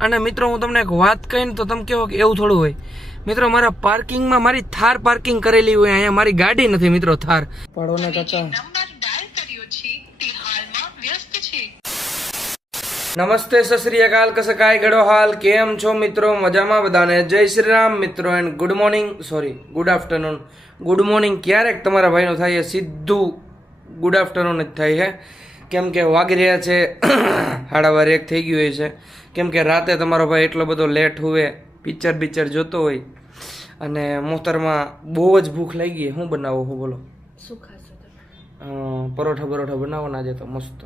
અને મિત્રો હું તમને એક વાત કહીને તો તમે કહો કે એવું થોડું હોય મિત્રો, મારા પાર્કિંગમાં મારી થાર પાર્કિંગ કરેલી હોય, અહીંયા મારી ગાડી નથી મિત્રો થાર. પડોને કાકા નમસ્તે, સત શ્રી અકાલ, કસે કાય ગડો હાલ, કેમ છો મિત્રો? મજામાં બધાને? જય શ્રી રામ મિત્રો and good morning, sorry good afternoon. Good morning ક્યારેક તમારા ભાઈનું થાય છે, સીધું ગુડ આફ્ટરનૂન જ થાય છે. કેમ કે વાગી રહ્યા છે 12:30 થઈ ગયું હોય છે. કેમ કે રાતે તમારો ભાઈ એટલો બધો લેટ હોય, પિક્ચર જોતો હોય અને મોતરમાં બહુ જ ભૂખ લાગી. શું બનાવો હું બોલો? શું ખાશો? પરોઠા બનાવો ના તો મસ્ત.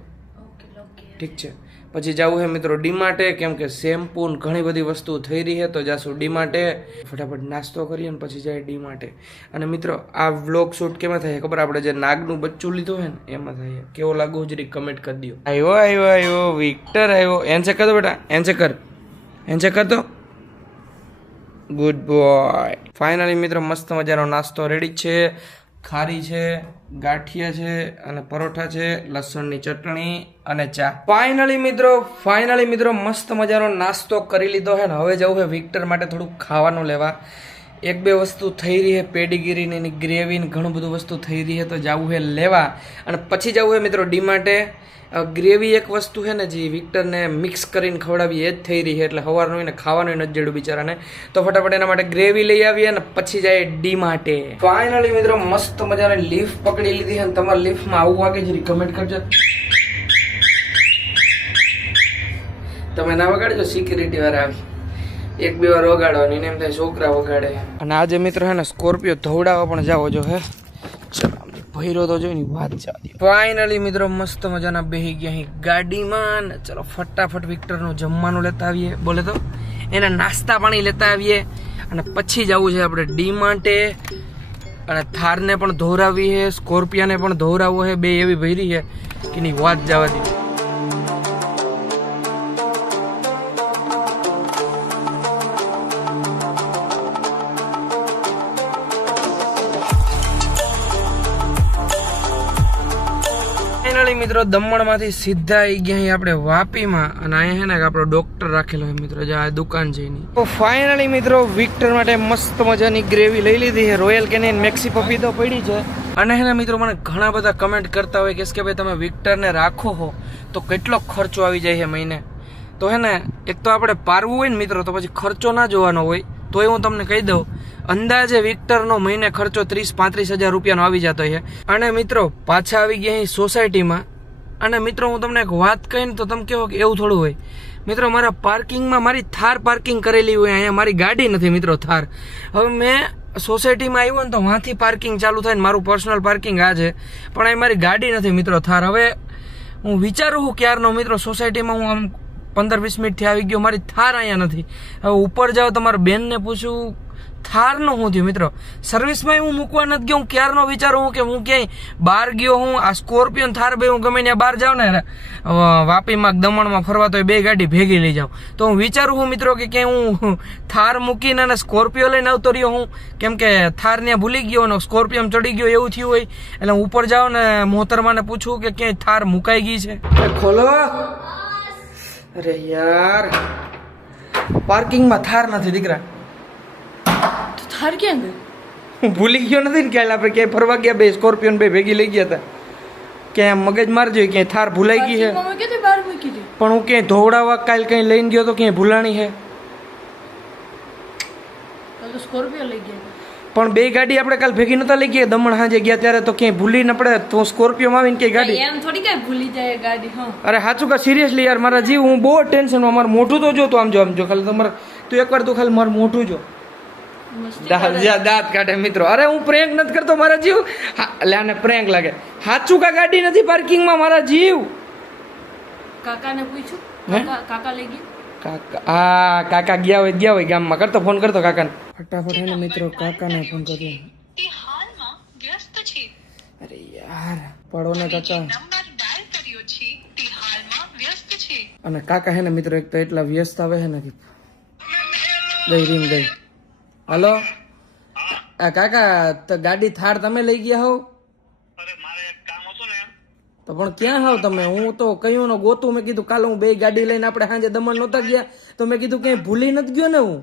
ઠીક છે. પછી જવું છે મિત્રો ડીમાર્ટે, કેમ કે શેમ્પૂ ઘણી બધી વસ્તુ થઈ રહી છે, તો જાશું ડીમાર્ટે, ફટાફટ નાસ્તો કરીએ ને પછી જાય ડીમાર્ટે. અને મિત્રો આ વ્લોગ શૂટ કેમાં થાય ખબર? આપણે જે નાગનું બચ્ચું લીધું હોય ને એમાં થાય. કેવો લાગુ જરી કમેન્ટ કરી દો. આવ્યો વિક્ટર આવ્યો. એન્ચેક કર દો બેટા, એન્ચેક કર દો. Good boy. ફાઇનલી મિત્રો મસ્ત મજાનો નાસ્તો રેડી છે. ખારી છે, ગાંઠિયા છે અને પરોઠા છે, લસણની ચટણી અને ચા. ફાઇનલી મિત્રો મસ્ત મજાનો નાસ્તો કરી લીધો છે ને હવે જવું છે વિક્ટર માટે થોડુંક ખાવાનું લેવા. એક બે વસ્તુ થઈ રહી છે, પેડીગીરીની ગ્રેવી ને ઘણું બધું વસ્તુ થઈ રહી છે, તો જવું છે લેવા. અને પછી જવું છે મિત્રો ડીમાર્ટે. ગ્રેવી એક વસ્તુ છે ને જે વિક્ટરને મિક્સ કરીને ખવડાવી એ જ થઈ રહી છે, એટલે સવારનું એને ખાવાનું નથી જેડું બિચારાને, તો ફટાફટ એના માટે ગ્રેવી લઈ આવીએ અને પછી જાય ડીમાર્ટે. ફાઇનલી મિત્રો મસ્ત મજાની લીફ પકડી લીધી છે. તમારા લીફમાં આવું વાગે જરી કમેન્ટ કરજો. તમે ના વગાડજો, સિક્યુરિટી વાળા આવી એક બે વાર વગાડવાની ને એમ થાય છોકરા વગાડે. અને આજે મિત્રો હે ને સ્કોર્પિયો ધોવડાવવા પણ જાવ જો હે. ચલો ભૈરો તો જોઈ ની વાત ચાલી. ફાઇનલી મિત્રો મસ્ત મજાના બેહી ગયા અહીં ગાડીમાં. ચલો ફટાફટ વિક્ટરનું જમવાનું લેતા આવીએ, બોલે તો એના નાસ્તા પાણી લેતા આવીએ અને પછી જવું છે આપણે ડીમાર્ટે. અને થારને પણ ધોરાવી છે, સ્કોર્પિયાને પણ ધોરાવો છે, બે એવી ભરી છે કે ની વાત જવા દે. મિત્રો દમણમાંથી સીધા આવી ગયા આપણે વાપીમાં. અને અહીંયા છે ને આપણો ડોક્ટર રાખેલો હોય મિત્રો, જે આ દુકાન છે એની. તો ફાઇનલી મિત્રો વિક્ટર માટે મસ્ત મજાની ગ્રેવી લઈ લીધી છે. રોયલ કેનિયન મેક્સી પપી તો પડી છે. અને છે ને મિત્રો મને ઘણા બધા કમેન્ટ કરતા હોય કે ભાઈ તમે વિક્ટરને રાખો હો તો કેટલો ખર્ચો આવી જાય છે મહિને. તો હે ને એક તો આપણે પારવું હોય ને મિત્રો તો પછી ખર્ચો ના જોવાનો હોય. તો એ હું તમને કહી દઉં, અંદાજે વિક્ટરનો મહિને ખર્ચો 30-35 હજાર રૂપિયાનો આવી જતો છે. અને મિત્રો પાછા આવી ગયા અહીં સોસાયટીમાં. અને મિત્રો હું તમને એક વાત કહીને તો તમે કહો કે એવું થોડું હોય મિત્રો, મારા પાર્કિંગમાં મારી થાર પાર્કિંગ કરેલી હોય, અહીંયા મારી ગાડી નથી મિત્રો થાર. હવે મેં સોસાયટીમાં આવ્યો ને તો વાંથી પાર્કિંગ ચાલુ થાય ને મારું પર્સનલ પાર્કિંગ આ છે, પણ અહીં મારી ગાડી નથી મિત્રો થાર. હવે હું વિચારું છું ક્યારનો મિત્રો સોસાયટીમાં હું આમ 15-20 મિનિટથી આવી ગયો, મારી થાર અહીંયા નથી. હવે ઉપર જાઓ તમારા બેનને પૂછું થારનું શું થયું મિત્રો. સર્વિસમાં હું મૂકવા નથી ગયો. હું ક્યારનો વિચારું હું કે હું ક્યાંય બહાર ગયો હું આ સ્કોર્પિયો થાર બે હું ગમે ત્યાં બહાર જાઉં ને વાપીમાં દમણમાં ફરવા તો બે ગાડી ભેગી લઈ જાઉં. તો હું વિચારું હું મિત્રો કે ક્યાંય હું થાર મૂકીને અને સ્કોર્પિયો લઈને આવતો રહ્યો હું, કેમ કે થાર ત્યાં ભૂલી ગયો ને સ્કોર્પિયો ચડી ગયો એવું થયું હોય. એટલે હું ઉપર જાઉં ને મોહતરમાને પૂછું કે ક્યાંય થાર મુકાઈ ગઈ છે. ખોલો. અરે યાર પાર્કિંગમાં થાર નથી દીકરા. થાર ક્યાં ગઈ? હું ભૂલી ગયો નથી ને ક્યાં આપણે ક્યાંય ફરવા ગયા, બે સ્કોર્પિયો બે ભેગી લઈ ગયા હતા. ક્યાંય મગજ મારજો ક્યાંય થાર ભૂલાઈ ગઈ છે. પણ હું ક્યાંય ધોવડાવવા કાલ કઈ લઈને ગયો તો ક્યાંય ભૂલાણી છે. સ્કોર્પિયો લઈ ગયા પણ બે ગાડી આપણે કાલ ભેગી નતા લઈ ગયા. દમણ સાંજે ગયા ત્યારે તો ક્યાંય ભૂલી ન પડે તો સ્કોર્પિયો આવીને કઈ ગાડી એમ થોડી કઈ ભૂલી જાય ગાડી. અરે સાચું કા સિરિયસલી યાર મારા જીવ, હું બહુ ટેન્શનમાં. મારું મોઢું તો જો તો આમ જો ખાલી તમારે તું એકવાર તો ખાલી મારું મોઢું જો દાંત કાઢે મિત્રો. અરે હું પ્રેન્ક નથી કરતો મારા જીવ. એટલે આને પ્રેન્ક લાગે. સાચું કા ગાડી નથી પાર્કિંગમાં મારા જીવ. કાકાને પૂછ્યું, કાકા લઈ ગયા. કાકા ગયા હોય ગામમાં. કરતો ફોન કરતો કાકાને ફટાફટ. એને મિત્રો કાકાને ફોન કર્યો. અરે યાર પડો ને કાકા. અને કાકા હે ને મિત્રો એક તો એટલા વ્યસ્ત આવે છે ને કે રિંગ ગઈ. હલો કાકા, તો ગાડી થાર તમે લઈ ગયા હોવ? તો પણ ક્યાં હાવ તમે? હું તો કયું નો ગોતું. મેં કીધું કાલે હું બે ગાડી લઈને આપણે સાંજે દમણ નહોતા ગયા તો મેં કીધું ક્યાંય ભૂલી નથી ગયો ને હું.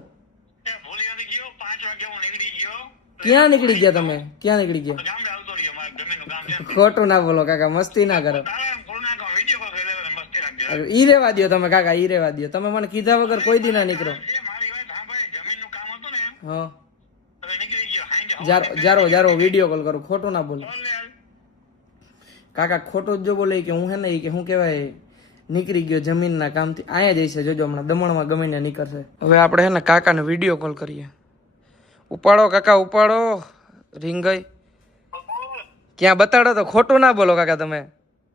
ભૂલી નથી ગયો. 5 વાગે હું નીકળી ગયો. ક્યાં નીકળી ગયા તમે? ક્યાં નીકળી ગયા? ગામડે આવતો રહ્યો. મારા જમીનનું કામ છે. ખોટું ના બોલો કાકા, મસ્તી ના કરો. તારા કોરોના વિડીયો કોલ કરી લેવાનો, મસ્તી રાખજો. ઈ રેવા દ્યો તમે કાકા, ઈ રેવા દ્યો. તમે મને કીધા વગર કોઈ દી ના નીકળો. એ મારી વાત સાંભળ. જમીનનું કામ હતું ને હા, હવે નીકળી ગયો. હાંજે જારો વિડીયો કોલ કરું. ખોટું ના બોલો બોલ લે હાલ. કાકા, ખોટું જ જો બોલે કે હું હે ને ઈ કે હું કહેવાય નીકળી ગયો જમીનના કામથી. અહીંયા જઈશે જોજો, હમણાં દમણમાં ગમે ને નીકળશે. હવે આપણે હે ને કાકાને વિડીયો કોલ કરીએ. ઉપાડો કાકા, ઉપાડો. રિંગ ગઈ. ક્યાં બતાડો તો, ખોટું ના બોલો કાકા તમે.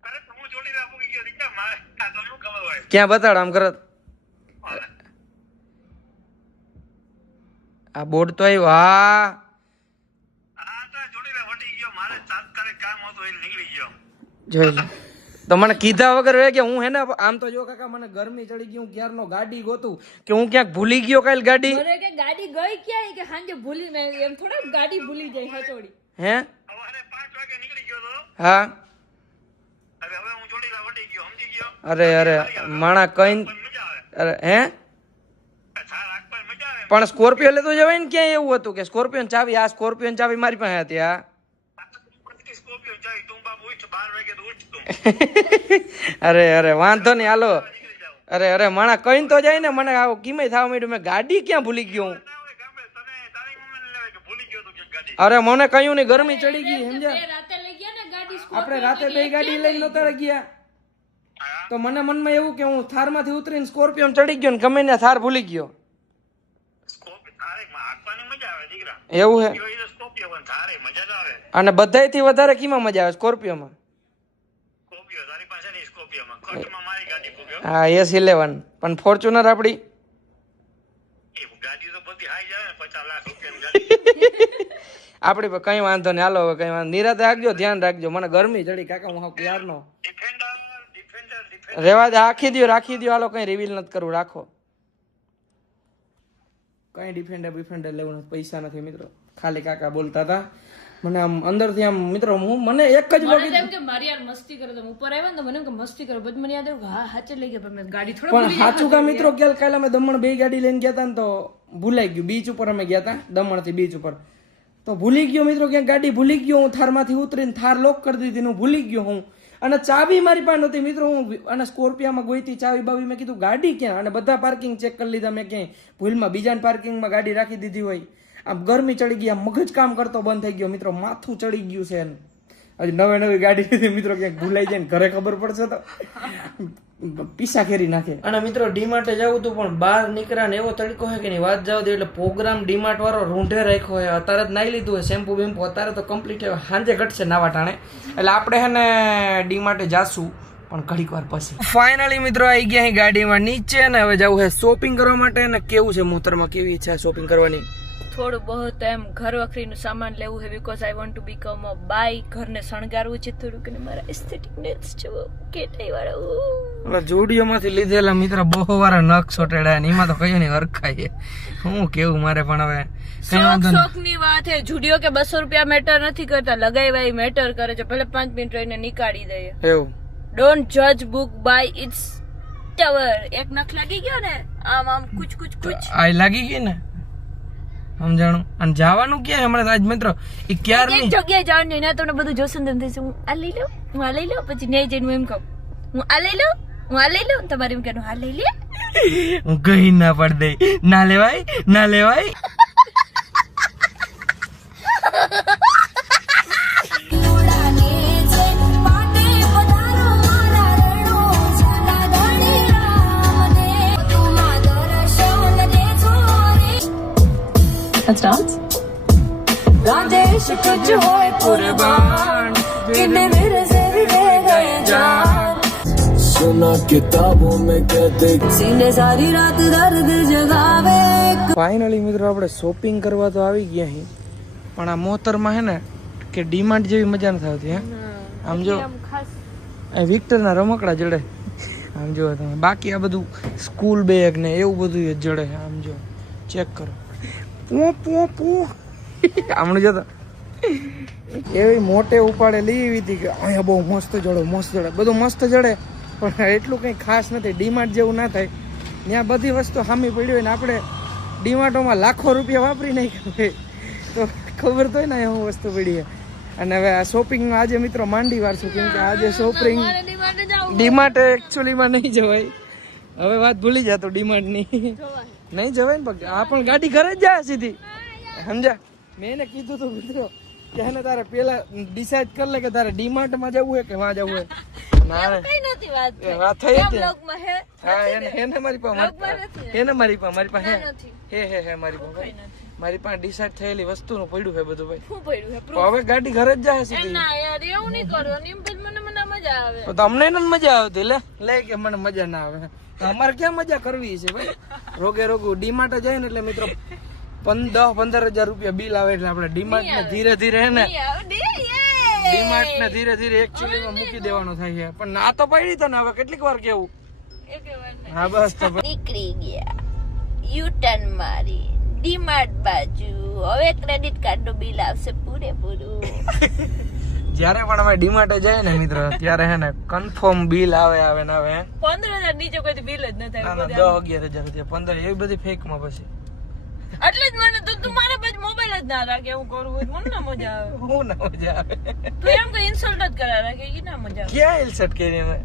અરે તો હું જોડી રાખું ગયો રીચા મારે આ તો શું ખબર હોય. ક્યાં બતાડો આમ કરો. આ બોર્ડ તો આવ્યો. હા, આ તો જોડી રે વટી ગયો. મારે તાત્કાલિક કામ હતું એટલે નીકળી ગયો. જોઈ લો. તો મને કીધા વગર વે કે હું હે ને આમ તો જો કાકા મને ગરમી ચડી ગઈ, હું ક્યારનો ગાડી ગોતું કે હું ક્યાંક ભૂલી ગયો કાલ ગાડી. મને કે ગાડી ગઈ ક્યાં કે હાંજે ભૂલી મેં એમ થોડા ગાડી ભૂલી જાય હચોડી. હે સવારે 5 વાગે નીકળી ગયો તો. હા, હવે હું જોડી રે વટી ગયો. સમજી ગયો. અરે માણા કઈ પણ મજા આવે. અરે હે છાર રાખવા મજા આવે. પણ સ્કોર્પિયો લેતો જવાય ને. ક્યાં એવું હતું કે સ્કોર્પિયો ચાવી, આ સ્કોર્પિયો ચાવી મારી પાસે હતી. હા સ્કોર્પિયો જાય તું બાપ ઉઠ 12 વાગે તો ઉઠ તું. અરે વાંધો નહીં, હાલો. નીકળી જાવ. અરે માણા કઈ તો જાય ને. મને આવો કિમે થવા માંડ્યું, મેં ગાડી ક્યાં ભૂલી ગયો હું. ના હોય ગામડે તને તારી મમ્મીને લેવાય કે ભૂલી ગયો તો કે ગાડી. અરે મને કયું નહીં, ગરમી ચડી ગઈ સમજ્યા. બે રાતે લઈ ગયા ને ગાડી આપણે રાતે બે ગાડી લઈને નહોતા ગયા તો મને મનમાં એવું કે હું થારમાંથી ઉતરીને સ્કોર્પિયો ચડી ગયો ને ગમે ને થાર ભૂલી ગયો. સ્કોર્પિયો તારે હાંકવાની મજા આવે દીકરા. એવું હે. એ સ્કોર્પિયો પણ તારે મજા જ આવે. અને બધાયથી વધારે કીમાં મજા આવે? સ્કોર્પિયોમાં. સ્કોર્પિયો તારી પાસે નહીં. સ્કોર્પિયોમાં ખર્ચમાં મારી ગાડી ફૂગ્યો. હા, S11. પણ ફોર્ચ્યુનર આપડી એ ગાડી તો બધી હાઈ જાય ને 50 લાખ રૂપિયાની ગાડી. આપડી પર કઈ વાંધો નહીં, હાલો હવે કઈ વાંધો. નિરાતે રાખજો, ધ્યાન રાખજો. મને ગરમી ચડી કાકા, હું ક્યારનો ડિફેન્ડર રેવા દે. રાખી દો હાલો, કઈ રિવીલ નથી કરવું. રાખો, કઈ ડિફેન્ડર લેવું નથી, પૈસા નથી મિત્રો. ખાલી કાકા બોલતા હતા. મને આમ અંદરથી આમ મિત્રો મને એક જ મને એમ કે મારી યાર મસ્તી કરે. તો ઉપર આવ્યા ને તો મને એમ કે મસ્તી કરો. પછી મને યાદ આવ્યું કે હા હાચે લઈ ગયા પણ મેં ગાડી થોડા પણ સાચું કા મિત્રો, કાલે અમે દમણ બે ગાડી લઈને ગયા હતા ને તો ભૂલાઈ ગયું. બીચ ઉપર અમે ગયા હતા, દમણ થી બીચ ઉપર, તો ભૂલી ગયો મિત્રો ક્યાંક ગાડી ભૂલી ગયો. હું થારમાંથી ઉતરીને થાર લોક કરી દીધી, હું ભૂલી ગયો હું. અને ચાવી મારી પાસે નહોતી મિત્રો. હું અને સ્કોર્પિયામાં ગઈ હતી, ચાવી બાવી મેં કીધું ગાડી ક્યાં, અને બધા પાર્કિંગ ચેક કરી લીધા મેં, ક્યાંય ભૂલમાં બીજા પાર્કિંગમાં ગાડી રાખી દીધી હોય. આમ ગરમી ચડી ગઈ, આમ મગજ કામ કરતો બંધ થઈ ગયો મિત્રો. માથું ચડી ગયું છે. હજી નવી ગાડી લીધી મિત્રો, ક્યાંક ભૂલાઈ જાય ને ઘરે ખબર પડશે તો પીસા ખેરી નાખે. અને મિત્રો ડીમાર્ટે જવું હતું પણ બહાર નીકળ્યા ને એવો તડકો છે કે નહીં વાત જાવ દે. એટલે પ્રોગ્રામ ડીમાર્ટ વાળો રૂંઢે રાખ્યો હોય. અત્યારે જ નાઈ લીધું હોય, શેમ્પુ બેમ્પુ અત્યારે તો કમ્પ્લીટ હોય. સાંજે ઘટશે નાવા ટાણે. એટલે આપણે હે ને ડીમાર્ટે જાશું પણ ઘડીક વાર પછી. ફાઇનલી મિત્રો આવી ગયા અહીં ગાડીમાં નીચે ને હવે જવું છે શોપિંગ કરવા માટે. ને કેવું છે મોતરમાં, કેવી ઈચ્છા શોપિંગ કરવાની? થોડું બહુ એમ ઘર વખરીનું સામાન લેવું છે. Because I want to become a buy. ઘરને શણગારવું છે થોડુંક ને મારા એસ્થેટિક નેલ્સ જો કેટાઈ વાળા. જોડીઓ માંથી લીધેલા મિત્રો બહુ વાળા નખ સોટેડા ને એમાં તો કયું નહીં હરખાય. હું કેવું મારે પણ હવે શોખ ની વાત છે. જુડિયો કે 200 રૂપિયા મેટર નથી કરતા, લગાવ્યા મેટર કરે છે. ભલે 5 મિનિટ રહીને નીકાળી દઈએ. એવું ડોન્ટ જજ બુક બાય ઇટ્સ કવર. એક નખ લાગી ગયો ને આમ કુચ આ લાગી ગઈ ને સમજાણું. અને જવાનું ક્યાં હમણાં આજ મિત્રો એ ક્યારની એક જગ્યાએ જવાનું ને તમને બધું જોશું તેમ થશે. હું આ લઈ લઉં, હું આ લઈ લઉં, પછી નહીં જઈને હું એમ કહું હું આ લઈ લઉં, હું આ લઈ લઉં. તમારે એમ કહેવાનું હા લઈ લે. હું કઈ ના પડ દઈ. ના લેવાય, ના લેવાય. Let's dance. राधेश कुछ होए कुर्बान कि मेरे से भी रह गए जान सुना किताबों में कहते सीने सारी रात दर्द जगावे. ફાઇનલી મિત્રો આપણે શોપિંગ કરવા તો આવી ગયા અહીં, પણ આ મોતરમાં હે ને કે ડીમાર્ટ જેવી મજા નથી આવતી. હે આમ જો આ વિક્ટરના રમકડા જડે, આમ જો તમે. બાકી આ બધું સ્કૂલ બેગ ને એવું બધું જ જડે. આમ જો ચેક કરો. આમણું જતો એવી મોટે ઉપાડે લીધી હતી કે અહીંયા બહુ મસ્ત જડે, બધું મસ્ત જડે પણ એટલું કંઈ ખાસ નથી. ડીમાર્ટ જેવું ના થાય. ત્યાં બધી વસ્તુ સામી પડી હોય ને આપણે ડીમાર્ટોમાં લાખો રૂપિયા વાપરી નાખ્યા હોય તો ખબર તો હોય ને હું વસ્તુ પડી છે. અને હવે આ શોપિંગમાં આજે મિત્રો માંડી વાર છું, કેમ કે આજે શોપિંગ ડીમાર્ટ એકચ્યુઅલીમાં નહીં જવાય. હવે વાત ભૂલી જા તો ડીમાર્ટની નહીં જવાય ને પગ આ પણ ગાડી ઘરે જ જાય સીધી, સમજા. મેં એને કીધું તું મિત્રો કે એને તારે પેલા ડિસાઈડ કરી લે કે તારે ડીમાર્ટમાં જવું હોય કે વાં જવું હોય. ના વાત થઈ હતી. હા એને મારી પાસે મારી પાસે હે મારી પાસે ડિસાઈડ થયેલી વસ્તુનું પડ્યું છે બધું ભાઈ. હવે ગાડી ઘરે જ જાય સીધી. તો તમને એને મજા આવતી લે કે મને મજા ના આવે. અમારે ક્યાં મજા કરવી છે ભાઈ? રોગે રોગું ડીમાર્ટ જાય ને એટલે મિત્રો 10-15 હજાર રૂપિયા બિલ આવે એટલે આપણે ડીમાર્ટ ને ધીરે ધીરે હે ને ડીમાર્ટ ને ધીરે ધીરે એકચ્યુઅલી માં મૂકી દેવાનો થાય છે. પણ ના તો પડી તો ને હવે કેટલીક વાર કેવું. હા બસ તો નીકળી ગયા યુ ટર્ન મારી ડીમાર્ટ બાજુ. હવે ક્રેડિટ કાર્ડ નું બિલ આવશે પૂરેપૂરું. જયારે પણ અમે ડીમાર્ટ જાય ને મિત્રો ત્યારે હે ને કન્ફર્મ બિલ આવે ને આવે 15,000 નીચે કોઈ બિલ જ ન થાય. 10-11 હજાર 15 એવી બધી ફેક માં પછી એટલે જ મને તો તું મારા પાસે મોબાઈલ જ ના રાખે. એવું કરું હોય મને ના મજા આવે. હું ના મજા આવે. તું એમ કે ઇન્સલ્ટ જ કરા રાખે એ ના મજા આવે. ક્યાં ઇન્સલ્ટ કરી અમે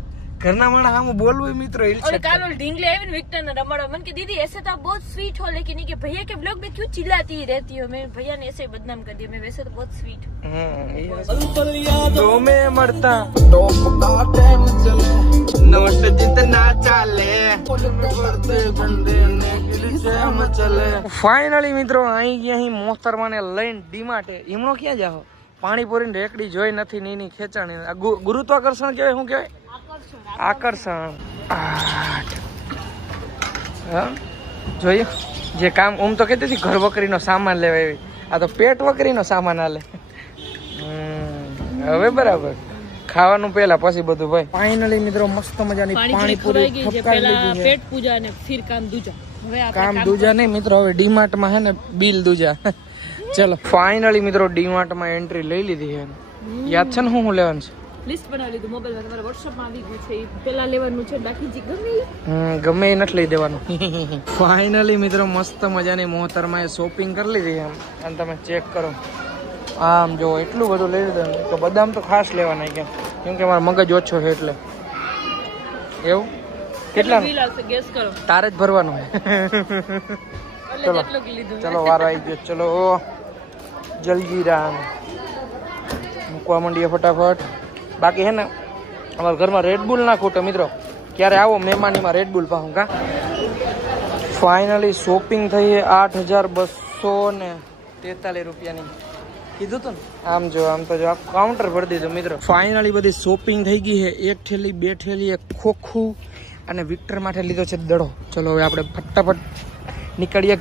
ઘરના માણસ આમ બોલવું મિત્રો और ઇન્સલ્ટ. काल ढींगले आए ना विक्टर ने रमाड़ा मन के दीदी ऐसे तो आप बहुत स्वीट हो लेकिन ये भैया के ब्लॉग में क्यों चिल्लाती रहती हो. मैं भैया ने ऐसे बदनाम कर दिया. मैं वैसे तो बहुत स्वीट हूँ. तो मैं मरता नोट जितना चाले ફાઇનલી મિત્રો અહીં ગયા અહીં મોહતરમાને લઈને ડીમાર્ટે. ઈમણો ક્યાં જાઓ? પાણીપુરી ને રેકડી જોઈ નથી નીની ખેંચાણી. ગુરુત્વાકર્ષણ કહેવાય શું કહેવાય? આકર્ષણ. હા જોઈએ જે કામ ઓમ તો કહેતી હતી ઘર વકરીનો સામાન લેવા એવી, આ તો પેટ વકરીનો સામાન આલે. હવે બરાબર ખાવાનું પેલા પછી બધું ભાઈ. ફાઇનલી મિત્રો મસ્ત મજાની પાણીપુરી ઠપકારી લીધી છે. पेट पूजा ने फिर काम दूजा. કામ દૂજા નહીં મિત્રો, હવે ડીમાર્ટ માં હે ને બિલ દૂજા. ચલો ફાઇનલી મિત્રો ડીમાર્ટ માં એન્ટ્રી લઈ લીધી છે. યાદ છે ને હું લેવાનું છે? લિસ્ટ બનાવી લીધું મોબાઈલ માં. તમારા વોટ્સએપ માં આવી ગયું છે. પેલા લેવાનું છે બાકી ગમે એ નથી લઈ દેવાનું. ફાઇનલી મિત્રો મસ્ત મજાની મોહતરમાં એ શોપિંગ કરી લીધી એમ. અને તમે ચેક કરો આમ જો એટલું બધું લઈ લીધું તો બદામ તો ખાસ લેવાના કેમ કે મારો મગજ ઓછો છે એટલે. એવું કેટલા બિલ આવશે ગેસ કરો. તારે જ ભરવાનું ચલો ચલો વારો આવી ગયો. ચલો જલજીરા મૂકવા માંડીએ ફટાફટ. બાકી હે ને અમારા ઘરમાં રેડબુલ ના ખૂટે મિત્રો. ક્યારે આવો મહેમાનીમાં રેડબુલ પાહું કા. ફાઇનલી શોપિંગ થઈ છે 8,243 રૂપિયાની. કીધું તું ને આમ જો આમ તો જો આ કાઉન્ટર ભરી દીધું મિત્રો. ફાઇનલી બધી શોપિંગ થઈ ગઈ છે. 1 થેલી 2 થેલી એક ખોખું અને વિક્ટર માટે લીધો છે દડો. ચલો હવે આપણે ફટાફટ નીકળીએ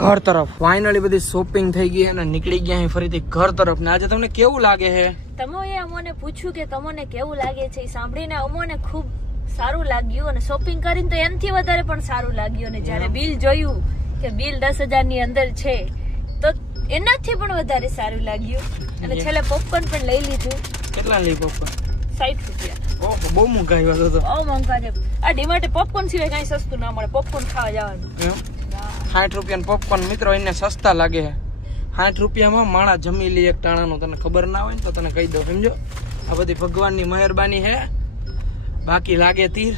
ઘર તરફ. ફાઇનલી બધી શોપિંગ થઈ ગઈ અને નીકળી ગયા અહીં ફરીથી ઘર તરફ. ને આજે તમને કેવું લાગે છે? તમે અમને પૂછ્યું કે તમને કેવું લાગે છે એ સાંભળીને અમને ખૂબ સારું લાગ્યું અને શોપિંગ કરીને તો એનાથી વધારે પણ સારું લાગ્યું. અને જ્યારે બિલ જોયું કે બિલ 10,000 ની અંદર છે તો એનાથી પણ વધારે સારું લાગ્યું. અને છેલ્લે પોપકોર્ન પણ લઈ લીધું. કેટલા લઈ પોપકોર્ન? 60 રૂપિયા. ઓહો બહુ મોંઘા આવ્યા તો. બહુ મોંઘા છે. આ ડીમાર્ટે પોપકોર્ન સિવાય કઈ સસ્તું ના મળે. પોપકોર્ન ખાવા જવાનું. 60 રૂપિયા પોપકોર્ન મિત્રો એને સસ્તા લાગે છે. 60 રૂપિયામાં માણા જમી લે એક ટાણાનું. તને ખબર ના હોય ને તો તને કહી દઉં સમજો. આ બધી ભગવાનની મહેરબાની છે. બાકી લાગે તીર.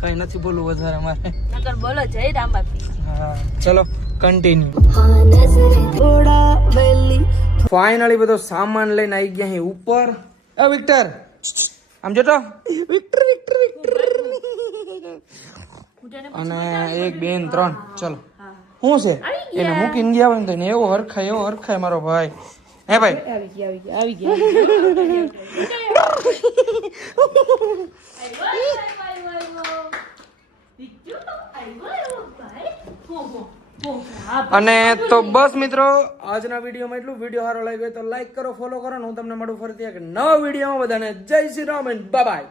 કઈ નથી બોલવું વધારે મારે. નકર બોલો જય રામાપી. હા ચલો કન્ટિન્યુ. ફાઇનલી બધો સામાન લઈને આવી ગયા અહીં ઉપર. એ વિક્ટર આમ જોતો. Victor Victor Victor. અને 1 2 3 ચલો. શું છે એને મૂકીને ગયા હોય ને તો એવો હરખાય મારો ભાઈ. હે ભાઈ આવી ગયા. અને તો બસ મિત્રો આજના વિડીયોમાં એટલું. વિડીયો સારો લાગ્યો હોય તો લાઈક કરો, ફોલો કરો. હું તમને મળું ફરીથી એક નવા વિડીયોમાં. બધાને જય Shri Ram and bye bye.